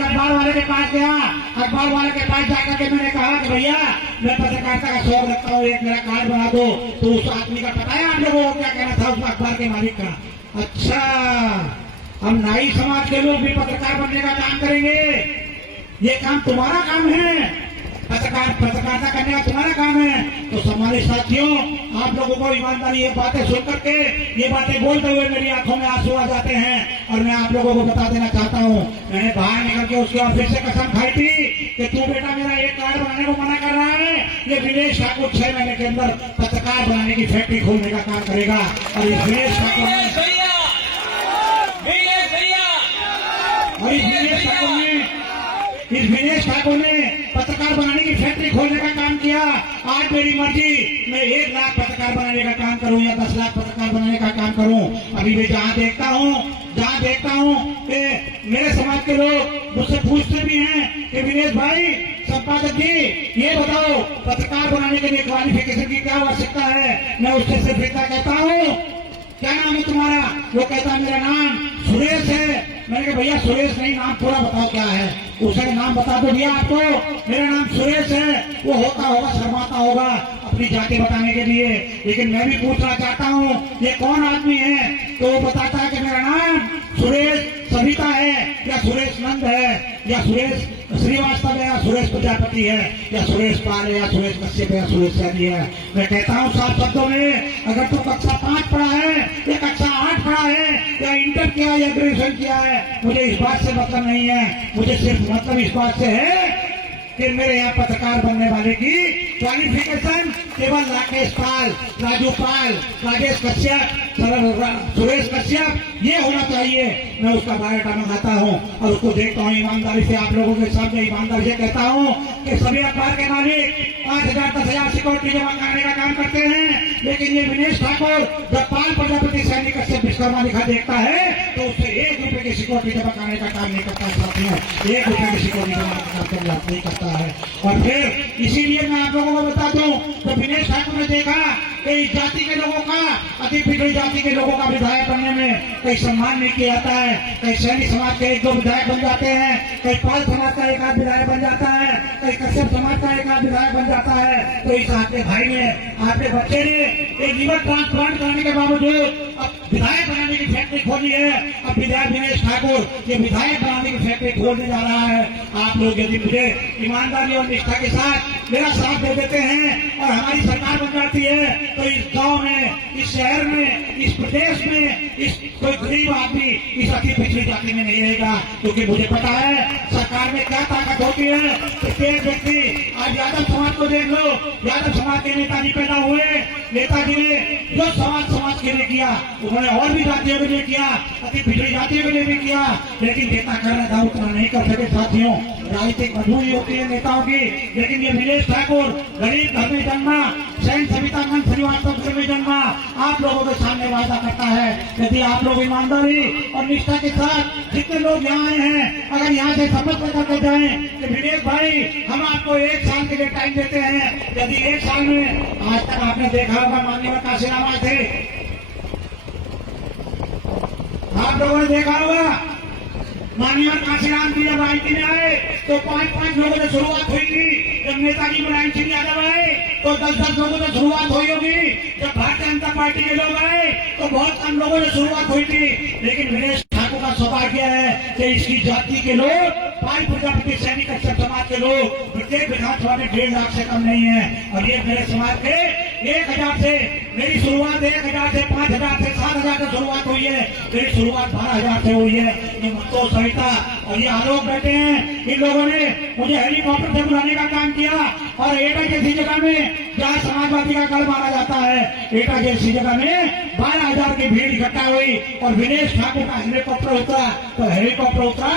अखबार वाले के पास गया। अखबार वाले के पास जाकर के मैंने कहा कि भैया मैं पत्रकारिता का शौक रखता हूँ, एक मेरा कार्ड बना दो। तो उस आदमी का पता है आप लोगों को क्या कहना था उस अखबार के मालिक का? अच्छा, हम नाई समाज के लोग भी पत्रकार बनने का काम करेंगे, ये काम तुम्हारा काम है, पत्रकारिता करने का तुम्हारा काम है। तो सम्मानित साथियों, आप लोगों को ईमानदारी ये बातें सुन करके, ये बातें बोलते हुए मेरी आंखों में आंसू आ जाते हैं। और मैं आप लोगों को बता देना चाहता हूँ, मैंने बाहर निकल के उसके ऑफिस से कसम खाई थी कि तू बेटा मेरा एक कार्ड बनाने को मना कर रहा है, ये विनेश ठाकुर 6 महीने के अंदर पत्रकार बनाने की फैक्ट्री खोलने का काम करेगा। और इस विनेश ठाकुर ने पत्रकार बनाने की फैक्ट्री खोलने का काम किया। आज मेरी मर्जी, मैं 1 लाख पत्रकार बनाने का काम करूं या 10 लाख पत्रकार बनाने का काम करूं। अभी मैं जहां देखता हूं कि मेरे समाज के लोग मुझसे पूछते भी हैं कि विनेश भाई, संपादक जी ये बताओ पत्रकार बनाने के लिए क्वालिफिकेशन की क्या आवश्यकता है? मैं उससे सिर्फ इतना कहता हूँ, क्या नाम है तुम्हारा? वो कहता है मेरा नाम सुरेश है। मैंने कहा भैया सुरेश नहीं, नाम पूरा बताओ क्या है। उसने नाम बता दो भैया आपको, मेरा नाम सुरेश है। वो होता होगा, शर्माता होगा अपनी जाति बताने के लिए, लेकिन मैं भी पूछना चाहता हूँ ये कौन आदमी है? तो वो बताता है कि मेरा नाम सुरेश सविता है, या सुरेश नंद है, या सुरेश श्रीवास्तव है, या सुरेश प्रजापति है, या सुरेश पाल है, या सुरेश कश्यप है, या सुरेश सैनी है। मैं कहता हूँ साफ शब्दों में, अगर तू कक्षा 5 पढ़ा है या कक्षा 8 पढ़ा है या इंटर किया या ग्रेजुएशन किया है, मुझे इस बात से मतलब नहीं है। मुझे सिर्फ मतलब इस बात से है कि मेरे यहाँ पत्रकार बनने वाले की क्वालिफिकेशन केवल राकेश पाल, राजू पाल, राजेश कश्यप, सुरेश कश्यप ये होना चाहिए। मैं उसका बायोडाटा मंगाता हूँ और उसको देखता हूँ ईमानदारी से। आप लोगों के सामने ईमानदारी से कहता हूँ कि सभी अखबार के मालिक 5,000 10,000 सिक्योरिटी जमा कराने का काम करते हैं, लेकिन ये विनेश ठाकुर जब पाल प्रजापति सैनिक कश्यप विश्वकर्मा लिखा देखता है तो उससे 1 रुपए की सिक्योरिटी जमा कराने का काम नहीं करता। साथियों, 1 रुपए की सिक्योरिटी जमा नहीं करता है। और फिर इसीलिए मैं आप लोगों को बता दूं, तो विनेश ठाकुर ने देखा कि इस जाति के लोगों का, अति पिछड़ी जाति के लोगों का विधायक बनने में कई सम्मान नहीं किया जाता है। कई सैनिक समाज के 1-2 विधायक बन जाते हैं, कई पाल समाज का 1-8 विधायक बन जाता है, कई कश्यप समाज का 1-8 विधायक बन जाता है। तो इस आपके भाई ने, आपके बच्चे ने एक लिवर ट्रांसप्लांट करने के बावजूद अब विधायक बनाने की फैक्ट्री खोली है। अब विधायक विनेश ठाकुर ये विधायक बनाने की फैक्ट्री खोलने जा रहा है। आप लोग यदि मुझे ईमानदारी और निष्ठा के साथ मेरा साथ दे देते हैं और हमारी सरकार बन जाती है, तो इस गांव में, इस शहर में, इस प्रदेश में इस कोई गरीब आदमी इस अति पिछड़ी जाति में नहीं रहेगा। क्योंकि मुझे पता है सरकार में क्या ताकत होती है। प्रत्येक व्यक्ति, आज यादव समाज को देख लो, यादव समाज के नेताजी पैदा हुए, नेताजी ने जो समाज के लिए किया उन्होंने और भी जातियों के लिए किया, अति पिछड़ी जातियों के लिए भी किया, लेकिन जितना करना था उतना नहीं कर सके। साथियों, राजनीतिक मजबूरी होती है नेताओं की, लेकिन ये विनेश ठाकुर गरीब घर में जन्मा, सैन सविता मन श्रीवास्तव घर में जन्मा, आप लोगों के सामने वादा करता है। यदि आप लोग ईमानदारी और निष्ठा के साथ जितने लोग यहाँ आए हैं, अगर यहाँ से शपथ लेकर के जाए कि विनेश भाई हम आपको 1 साल के लिए टाइम देते हैं, यदि 1 साल में, आज तक आपने देखा होगा माननीय काशीराम आए थे, आप लोगों ने देखा होगा माननीय काशीराम जी जब आईटी में आए तो 5-5 लोगों से शुरुआत हुई थी। जब नेताजी मुलायम सिंह यादव आए तो 10-10 लोगों से शुरुआत हुई होगी। जब भारतीय जनता पार्टी के लोग आए तो बहुत कम लोगों से शुरुआत हुई थी। लेकिन विनेश ठाकुर का सौभाग्य है कि इसकी जाति के लोग, पाल प्रजापति सैनिक कश्यप समाज के लोग प्रत्येक विधानसभा में 1.5 लाख से कम नहीं है। और ये मेरे समाज के 1,000 से, मेरी शुरुआत 1,000 से 5,000 से 7,000 से शुरुआत हुई है। मेरी शुरुआत 12,000 से हुई है। ये मुझको सविता और ये आलोक बैठे हैं, इन लोगों ने मुझे हेलीकॉप्टर से बुलाने का काम किया। और एटा जैसी जगह में जहाँ समाजवादी का कल मारा जाता है, एटा जैसी जगह में 12,000 की भीड़ इकट्ठा हुई और विनेश ठाकुर का हेलीकॉप्टर उतरा। तो हेलीकॉप्टर उतरा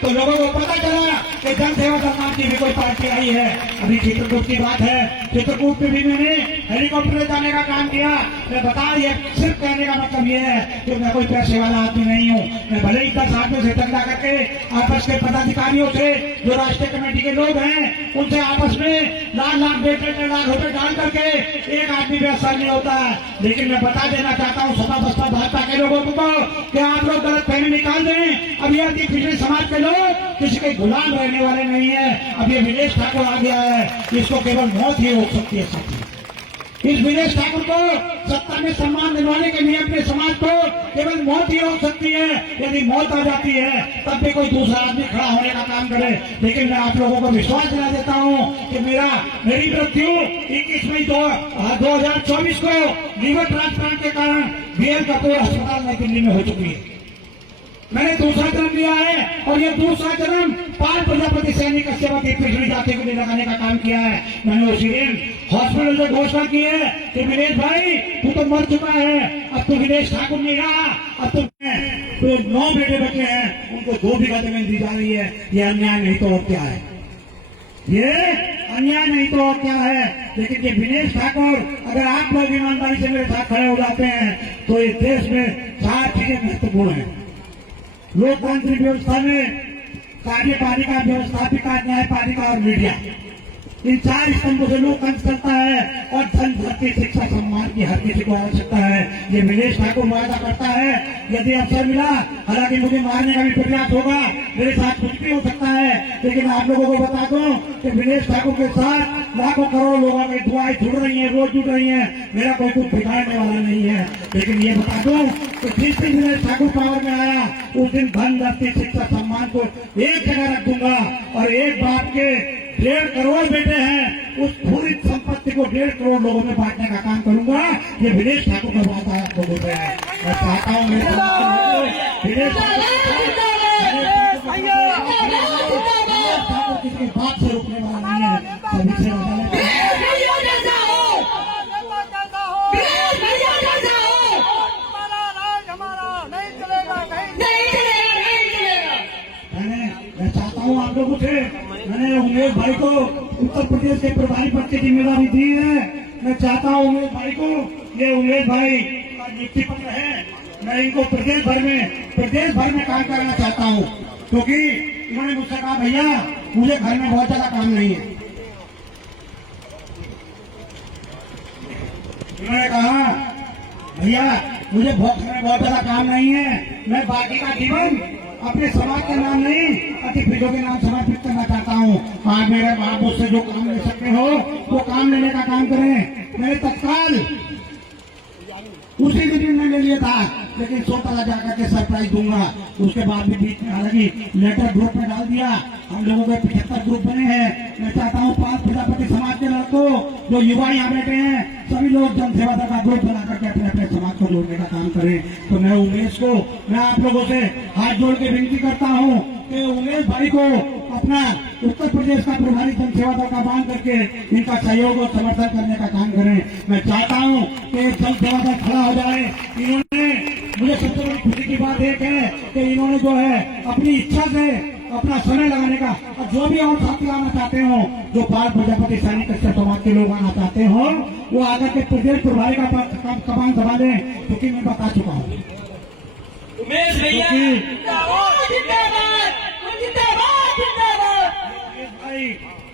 तो लोगों को पता चला कि जन सेवा दल नाम की भी कोई पार्टी आई है। अभी चित्रकूट की बात है, चित्रकूट में भी मैंने हेलीकॉप्टर ले जाने का काम किया। मैं बता, ये सिर्फ कहने का मतलब ये है कि मैं कोई पैसे वाला आदमी नहीं हूँ। मैं भले ही 10 आदमियों से चर्चा करके आपस के पदाधिकारियों से, जो राष्ट्रीय कमेटी के लोग हैं, उनसे आपस में लाख 1.5 लाख रुपए डाल करके एक आदमी भी असर नहीं होता है। लेकिन मैं बता देना चाहता हूँ सपा बसपा भाजपा के लोगों को कि आप लोग गलत फहमी निकाल दें। अब ये पिछड़े समाज के लोग किसी के गुलाम रहने वाले नहीं है। अब ये विनेश ठाकुर आ गया है, इसको केवल मौत ही रोक सकती है साथी। इस विनेश ठाकुर को सत्ता में सम्मान दिलवाने के लिए अपने समाज को केवल मौत ही रोक सकती है। यदि मौत आ जाती है तब भी कोई दूसरा आदमी खड़ा होने का काम करे। लेकिन मैं आप लोगों को विश्वास दिला देता हूँ कि मेरी मृत्यु 21 मई 2024 को लीवर ट्रांसप्लांट के कारण बीएल कपूर अस्पताल नई दिल्ली में हो चुकी है। मैंने दूसरा जन्म लिया है और ये दूसरा जन्म पाल प्रजापति सैनिक सेवा की पिछड़ी जाति को लगाने का काम किया है। मैंने उसी दिन हॉस्पिटल से घोषणा की है कि विनेश भाई तू तो मर चुका है, अब तो विनेश ठाकुर नहीं रहा, अब तो 9 बेटे बचे हैं, उनको 2 बीघा जमीन दी जा रही है। ये अन्याय नहीं तो और क्या है, ये अन्याय नहीं तो और क्या है। लेकिन ये विनेश ठाकुर, अगर आप लोग ईमानदारी से मेरे साथ खड़े हो जाते हैं तो इस देश में 4 चीजें महत्वपूर्ण है। लोकतांत्रिक व्यवस्था में कार्यपालिका, व्यवस्थापिका, न्यायपालिका और मीडिया, इन 4 स्तंभों से लोकतंत्र चलता है और धन, धरती, शिक्षा, सम्मान की हर किसी को आवश्यकता है। ये विनेश ठाकुर वादा करता है यदि अवसर मिला, हालांकि मुझे मारने का भी प्रयास होगा, मेरे साथ कुछ भी हो सकता है, लेकिन आप लोगों को बता दूं कि विनेश ठाकुर के साथ लाखों करोड़ों लोगों की दुआएं जुड़ रही है, रोज जुड़ रही है। मेरा कोई कुछ बिगाड़ने वाला नहीं है। लेकिन ये बता दूं कि जिस दिन विनेश ठाकुर पावर में आया उस दिन धन, धरती, शिक्षा, सम्मान को एक जगह रख दूंगा और एक बाप के 1.5 करोड़ बेटे हैं, उस पूरी संपत्ति को 1.5 करोड़ लोगों में बांटने का काम करूंगा। ये विनेश ठाकुर का वादा है आप लोगों से। मैं चाहता हूँ विनेश ठाकुर किसी बात से रुकने वाला नहीं है, सभी से मैं चाहता हूँ आप लोगों से, मैंने उमेश भाई को उत्तर प्रदेश के प्रभारी पद की जिम्मेदारी दी है। मैं चाहता हूँ उमेश भाई को, ये उमेश भाई का नियुक्ति पत्र है, मैं इनको प्रदेश भर में काम करना चाहता हूँ, क्योंकि इन्होंने मुझसे कहा भैया मुझे घर में बहुत ज्यादा काम नहीं है। इन्होंने कहा भैया मुझे घर में बहुत ज्यादा काम नहीं है, मैं बाकी का जीवन अपने समाज के नाम नहीं, अतिथियों के नाम समर्पित करना चाहता हूँ। आज मेरे आप मुझसे जो काम ले सकते हो वो काम लेने का काम करें। मैंने तत्काल उसी दिन निर्णय ले लिया था, लेकिन 100 ताला जाकर के सरप्राइज दूंगा। उसके बाद भी बीच में हालांकि लेटर ग्रुप में डाल दिया, हम लोगों के 75 ग्रुप बने हैं। मैं चाहता हूँ 5 प्रजापति समाज के लड़कों, जो युवा यहाँ बैठे हैं, सभी लोग जनसेवा दल का ग्रुप बना करके अपने अपने समाज को जोड़ने का काम करें। तो मैं उमेश को, मैं आप लोगों से हाथ जोड़ के विनती करता हूँ कि उमेश भाई को अपना उत्तर प्रदेश का प्रभारी जनसेवा दल का बांध करके इनका सहयोग और समर्थन करने का काम करें। मैं चाहता हूँ कि जनसेवा दल खड़ा हो जाए। इन्होंने, मुझे सबसे बड़ी खुशी की बात एक है कि इन्होंने जो है अपनी इच्छा से अपना समय लगाने का, और जो भी और साथी आना चाहते हो, जो पाल प्रजापति सैनिक समाज के लोग आना चाहते हो, वो आकर के प्रदेश प्रभारी का कमान संभा दें, क्योंकि मैं बता चुका हूँ उमेश भैया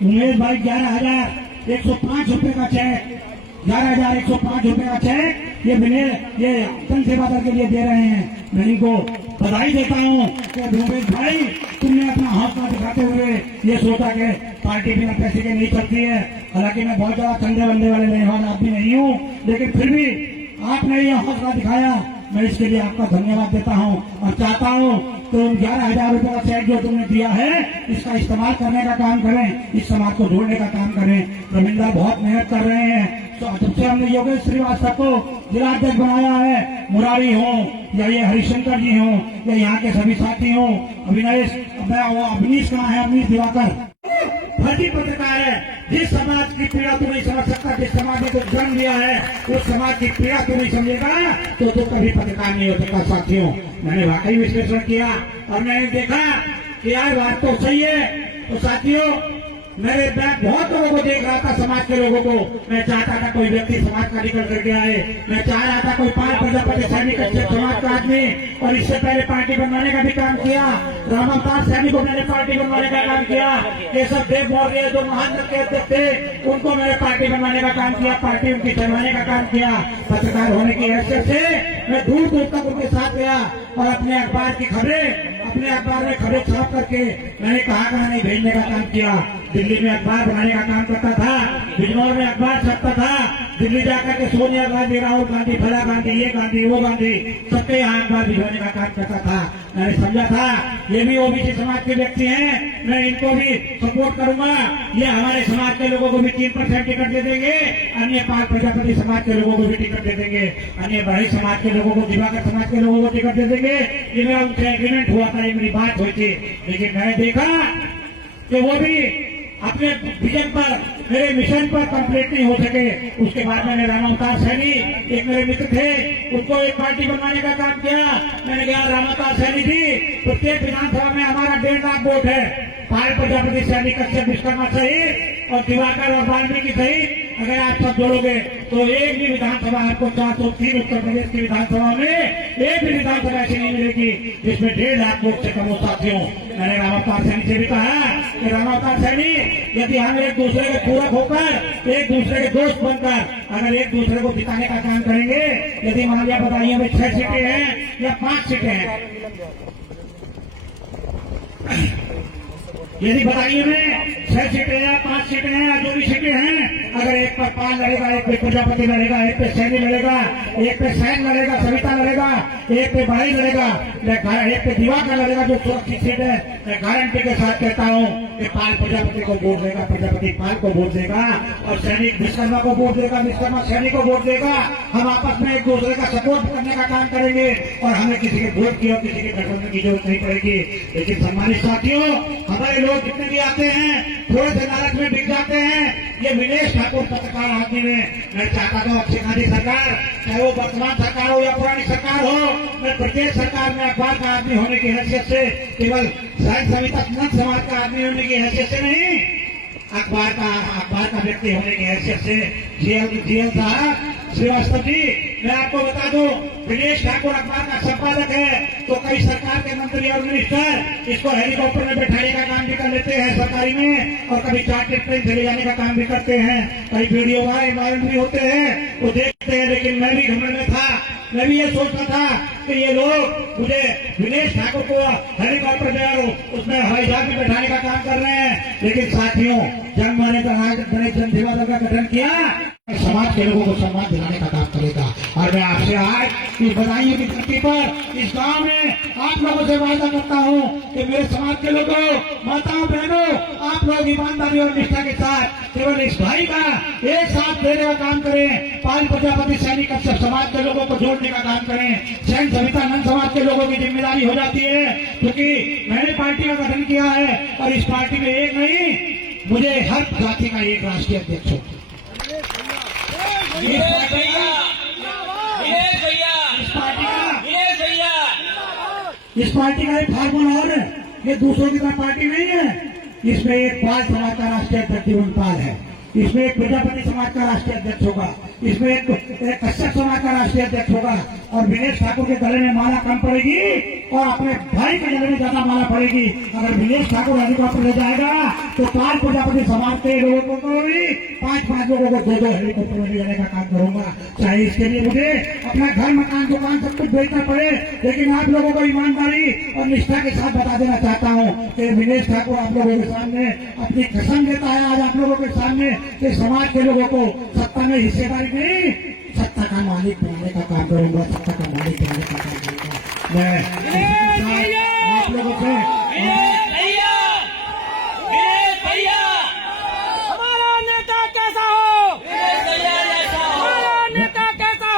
उमेश भाई 11,105 रुपए का चेक, 11,105 रुपए का चेक ये जनसेवा दल के लिए दे रहे हैं। मैं इनको बधाई देता हूँ कि उमेश भाई तुमने अपना हौसला दिखाते हुए ये सोचा कि पार्टी बिना पैसे के नहीं चलती है। हालांकि मैं बहुत ज्यादा कंधे बंधे वाले मेहमान आदमी नहीं हूँ, लेकिन फिर भी आपने ये हौसला दिखाया, मैं इसके लिए आपका धन्यवाद देता हूँ और चाहता हूँ तो 11,000 रुपए का चेक जो तुमने दिया है इसका इस्तेमाल करने का काम करें, इस समाज को जोड़ने का काम करें। रविंदर बहुत मेहनत कर रहे हैं, तो जब से हमने योगेश श्रीवास्तव को जिलाध्यक्ष बनाया है, मुरारी हो या ये हरिशंकर जी हो या यहाँ के सभी साथी हो, अवनीश कहाँ है, अवनीश दिवाकर फर्जी पत्रकार है। जिस समाज की पीड़ा तू नहीं समझ सकता, जिस समाज ने कुछ जन्म लिया है उस समाज की पीड़ा तू नहीं समझेगा तो तू कभी पत्रकार नहीं हो सकता। साथियों, मैंने वाकई विश्लेषण किया और मैंने देखा कि यार बात तो सही है। तो साथियों, मेरे मैं बहुत लोगों को देख रहा था, समाज के लोगों को। मैं चाहता था कोई व्यक्ति समाज का निकल करके आए, मैं चाह रहा था कोई पाल प्रजापति सैनिक समाज का आदमी, और इससे पहले पार्टी बनवाने का भी काम किया। रामावतार सैनिक को मैंने पार्टी बनवाने का काम किया। केशव देव मौर्य जो महान के अध्यक्ष थे उनको मैंने पार्टी बनवाने का काम किया, पार्टी उनकी चलवाने का काम किया। पत्रकार होने की हैसियत से मैं दूर दूर तक उनके साथ गया और अपने अखबार की खबरें अपने अखबार में खबरें छाप करके मैंने कहाँ नहीं भेजने का काम किया। दिल्ली में अखबार बनाने का काम करता था, बिजनौर में अखबार छपता था, दिल्ली जाकर के सोनिया गांधी, राहुल गांधी, फला गांधी, ये गांधी, वो गांधी, सबके यहाँ अखबार भिजवाने का काम करता था। मैंने समझा था ये भी ओबीसी समाज के व्यक्ति हैं, मैं इनको भी सपोर्ट करूंगा, ये हमारे समाज के लोगों को भी 3% टिकट दे देंगे, अन्य 5 प्रजापति समाज के लोगों को भी टिकट दे देंगे, अन्य बड़े समाज के लोगों को, दिवाकर समाज के लोगों को टिकट दे देंगे। ये मेरा उनसे एग्रीमेंट हुआ था, ये मेरी बात हुई थी। लेकिन मैंने देखा कि वो भी अपने विजन पर, मेरे मिशन पर कंप्लीट नहीं हो सके। उसके बाद मैंने रामावतार सैनी, एक मेरे मित्र थे, उनको एक पार्टी बनवाने का काम किया। मैंने कहा रामावतार सैनी जी, प्रत्येक विधानसभा में हमारा 1.5 लाख वोट है, पायल प्रजापति, सैनी, कश्यप, विश्वकर्मा सहित और दिवाकर और वाल्मीकि सहित अगर आप सब जोड़ोगे तो एक भी विधानसभा आपको 403 उत्तर प्रदेश की विधानसभा में एक भी विधानसभा ऐसी नहीं मिलेगी जिसमें 1.5 लाख वोट से कम हो। साथियों, मैंने रामावतार सैनी से भी कहा कि रामावतार सैनी, यदि हम एक दूसरे के पूरक होकर, एक दूसरे के दोस्त बनकर अगर एक दूसरे को जिताने का काम करेंगे, यदि मान लिया बदायूं में 6 सीटें हैं या 5 सीटें हैं, यदि बदायूं में 6 सीटें हैं, 5 सीटें हैं या जो भी सीटें हैं, अगर एक पर 5 लड़ेगा, एक पे प्रजापति लड़ेगा, एक पे सैनी लड़ेगा, एक पे सैन लड़ेगा, सविता लड़ेगा, एक पे भाई लड़ेगा, एक पे दिवाकर लड़ेगा जो सुरक्षित सीट है, मैं गारंटी के साथ कहता हूँ कि पाल प्रजापति को वोट देगा, प्रजापति पाल को वोट देगा और सैनिक विश्वकर्मा को वोट देगा, विश्वकर्मा सैनिक को वोट देगा। हम आपस में एक दूसरे का सपोर्ट करने का काम करेंगे और हमें किसी के वोट की और किसी के गठबंधन की जरूरत नहीं पड़ेगी। लेकिन सम्मानित साथियों, हमारे लोग जितने भी आते हैं थोड़े से लालच में बिक जाते हैं। ये विनेश ठाकुर पत्रकार आदमी में मैं चाहता था अच्छी खाली सरकार, चाहे वो वर्तमान सरकार हो या पुरानी सरकार हो, मैं प्रत्येक सरकार में अखबार का आदमी होने की हैसियत से, केवल साहित्य सविता संत समाज का आदमी होने की हैसियत से नहीं, अखबार का व्यक्ति होने की हैसियत से जीएल साहब श्रीवास्तव जी, मैं आपको बता दूं, विनेश ठाकुर अखबार का संपादक है तो कई सरकार के मंत्री और मिनिस्टर इसको हेलीकॉप्टर में बैठाने का काम भी कर लेते हैं सरकारी में, और कभी चार्टर्ड प्लेन चले जाने का काम भी करते हैं, कई वीडियो वायरल भी होते हैं, वो देखते हैं। लेकिन मैं भी घमंड में था, मैं भी ये सोचता था कि ये लोग मुझे विनेश ठाकुर को हेलीकॉप्टर में उसमें हवाई जहाज में बैठाने का काम कर रहे हैं। लेकिन साथियों, जन माने का गणेश जन सेवा दल का गठन किया, समाज के लोगों को सम्मान दिलाने का काम करेगा। और मैं आपसे आज इस बधाइयों की धरती पर इस गांव में आप लोगों से वादा करता हूं कि मेरे समाज के लोगों, माताओं, बहनों, आप लोग ईमानदारी और निष्ठा के साथ केवल इस भाई का एक साथ देने का काम करें। पाल प्रजापति, सैनिक, कश्यप समाज के लोगों को जोड़ने का काम करें। सैन, सविता, नंद समाज के लोगों की जिम्मेदारी हो जाती है, क्योंकि मैंने पार्टी का गठन किया है और इस पार्टी में एक नहीं, मुझे हर जाति का एक राष्ट्रीय अध्यक्ष हो। इस पार्टी का एक फार्मूला और है, ये दूसरों की पार्टी नहीं है। इसमें एक पाल समाज का राष्ट्रीय अध्यक्ष जीवनपाल है, इसमें एक प्रजापति समाज का राष्ट्रीय अध्यक्ष होगा, इसमें एक कश्यप समाज का राष्ट्रीय अध्यक्ष होगा, और विनेश ठाकुर के गले में माला कम पड़ेगी और अपने भाई के गले में ज्यादा माला पड़ेगी। अगर विनेश ठाकुर हेलीकॉप्टर ले जाएगा तो पाल प्रजापति समाज के लोगों को भी 5-5 लोगों को 2-2 हेलीकॉप्टर में ले जाने का काम करूंगा। चाहे इसके लिए मुझे अपना घर, मकान, दुकान सब कुछ बेचना पड़े, लेकिन आप लोगों को ईमानदारी और निष्ठा के साथ बता देना चाहता हूँ कि विनेश ठाकुर आप लोगों के सामने अपनी कसम देता है आज आप लोगों के सामने कि समाज के लोगों को सत्ता में हिस्सेदारी नहीं, सत्ता का मालिक बनाने का काम करूंगा, सत्ता का मालिक बनाने का काम करूंगा। मैं आप लोगों से हमारा नेता कैसा हो, हमारा नेता कैसा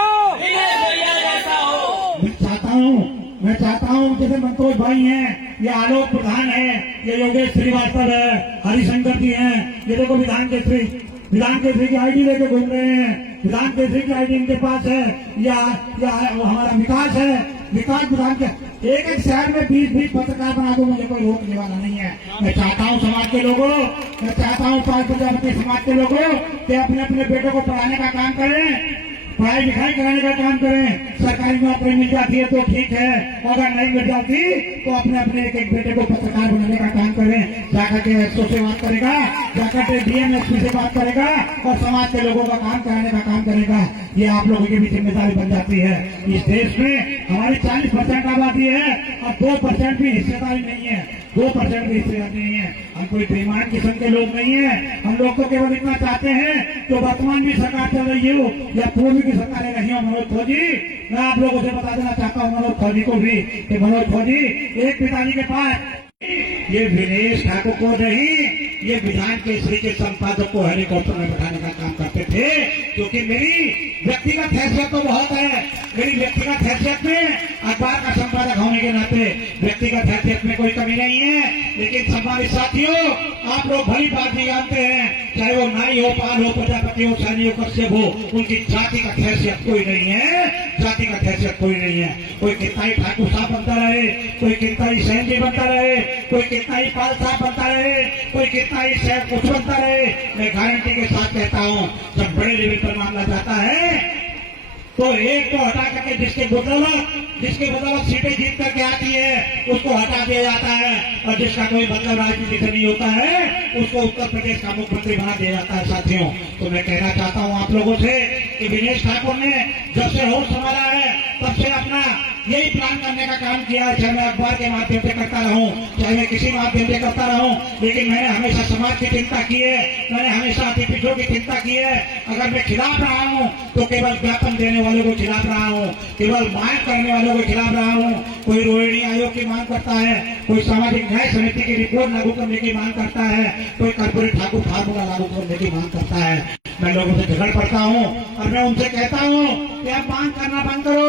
हो, मैं चाहता हूँ जैसे मंतोष भाई हैं, ये आलोक प्रधान है, ये योगेश श्रीवास्तव है, हरिशंकर जी हैं, ये देखो विधान केसरी की आईडी लेके घूम रहे हैं, विधान केसरी की आईडी इनके पास है, या हमारा विकास है, विकास विधान के एक शहर में 20-20 पत्रकार बना दो, मुझे कोई रोकने वाला नहीं है। मैं चाहता हूँ समाज के लोगों, मैं चाहता हूँ पाल प्रजापति समाज के लोगों कि अपने अपने बेटों को पढ़ाने का काम करें। पढ़ाई लिखाई कराने का काम करें। सरकारी नौकरी मिल जाती है तो ठीक है, अगर नहीं मिल जाती तो अपने अपने एक एक बेटे को पत्रकार बनाने का काम करें। जाकर के एसओ से बात करेगा, जाकर के डीएमएसपी से बात करेगा और समाज के लोगों का काम कराने का काम करेगा। ये आप लोगों की भी जिम्मेदारी बन जाती है। इस देश में हमारी 40% आबादी है और 2% भी हिस्सेदारी नहीं है, 2% भी हिस्सेदारी नहीं है। हम कोई बेईमान किस्म के लोग नहीं है। हम लोग तो केवल इतना चाहते हैं तो वर्तमान भी सरकार चल रही हो या पूर्व की सरकारें रही हो। मनोज फौजी, मैं आप लोगों से बता देना चाहता हूँ मनोज फौजी को भी कि मनोज फौजी एक पिताजी के पास ये विनेश ठाकुर को नहीं, ये विधान केसरी के संपादक को हेलीकॉप्टर में बैठाने का काम करते थे, क्योंकि मेरी व्यक्तिगत हैसियत तो बहुत है। मेरी व्यक्तिगत हैसियत में अखबार का संपादक होने के नाते व्यक्तिगत हैसियत में कोई कमी नहीं है। लेकिन सम्मानित साथियों, आप लोग भली बात भी जानते हैं, चाहे वो नाई हो, पाल हो, प्रजापति हो, सैनी हो, कश्यप हो, उनकी जातिगत हैसियत कोई नहीं है, जातिगत हैसियत कोई नहीं है। कोई कितना ही ठाकुर साहब बनता रहे, कोई कितना ही सैन जी बनता रहे, कोई कितना ही पाल साहब बनता रहे, कोई कितना ही सैफ कुछ बनता रहे, मैं गारंटी के साथ कहता हूँ जब बड़े लेवल पर मामला जाता है तो एक को हटा करके जिसके बदौलत सीटें जीत करके आती है उसको हटा दिया जाता है, और जिसका कोई मतलब राजनीति से नहीं होता है उसको उत्तर प्रदेश का मुख्यमंत्री बना दिया जाता है। साथियों, तो मैं कहना चाहता हूं आप लोगों से कि विनेश ठाकुर ने जब से होश संभाला है तब से अपना यही प्लान करने का काम किया है। चाहे मैं अखबार के माध्यम से करता रहूं, चाहे मैं किसी माध्यम से करता रहूं, लेकिन मैंने हमेशा समाज की चिंता की है, मैंने हमेशा अति पिछड़ों की चिंता की है। अगर मैं खिलाफ रहा हूं तो केवल ज्ञापन देने वालों को खिलाफ रहा हूं, केवल मांग करने वालों को खिलाफ रहा हूं। कोई रोहिणी आयोग की मांग करता है, कोई सामाजिक न्याय समिति की रिपोर्ट लागू करने की मांग करता है, कोई कर्पूरी ठाकुर फार्मूला लागू करने की मांग करता है। मैं लोगों से झगड़ पड़ता हूं और मैं उनसे कहता हूं कि आप मांग करना बंद करो।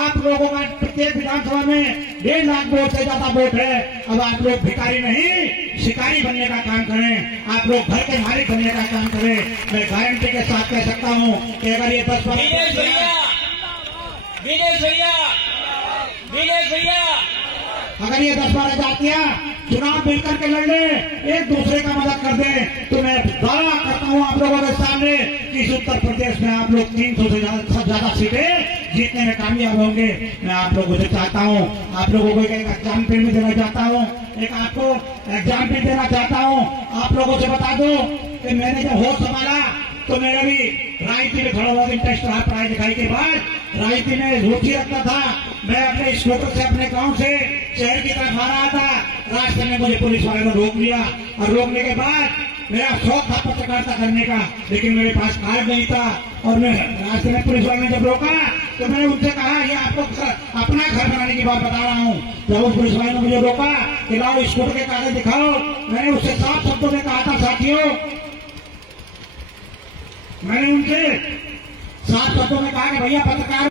आप लोगों का प्रत्येक विधानसभा में 1.5 लाख वोट से ज्यादा वोट है। अब आप लोग भिखारी नहीं शिकारी बनने का काम करें, आप लोग घर के मालिक बनने का काम करें। मैं गारंटी के साथ कह सकता हूं कि अगर ये 10 अगर ये 10-12 जातियां चुनाव मिलकर के लड़ ले, एक दूसरे का मदद कर दे, तो मैं दावा करता हूं आप लोगों के सामने कि इस उत्तर प्रदेश में आप लोग 300 से ज्यादा सीटें जीतने में कामयाब होंगे। मैं आप लोगों से चाहता हूं, आप लोगों को एक एग्जाम भी देना चाहता हूं, एक आपको एग्जाम भी देना चाहता हूं। आप लोगों से बता दूं कि मैंने जब होश संभाला तो मेरा भी राजनीति में थोड़ा बहुत इंटरेस्ट रहा। पढ़ाई लिखाई के बाद राजनीति में रुचि रखता था। मैं अपने स्कूटर से अपने गांव से शहर की तरफ आ रहा था, रास्ते में मुझे पुलिस वाले ने रोक लिया, और रोकने के बाद मेरा शौक था पत्रकारिता करने का, लेकिन मेरे पास कार्ड नहीं था। और मैं रास्ते में पुलिस वाले ने जब रोका तो मैंने उनसे कहा ये आपको अपना घर बनाने की बात बता रहा हूँ। जब उस पुलिस वाले ने मुझे रोका कि लाओ स्कूटर के कागज दिखाओ, मैंने उससे साफ शब्दों में कहा था साथियों, मैंने उनसे साफ शब्दों में कहा कि भैया पत्रकार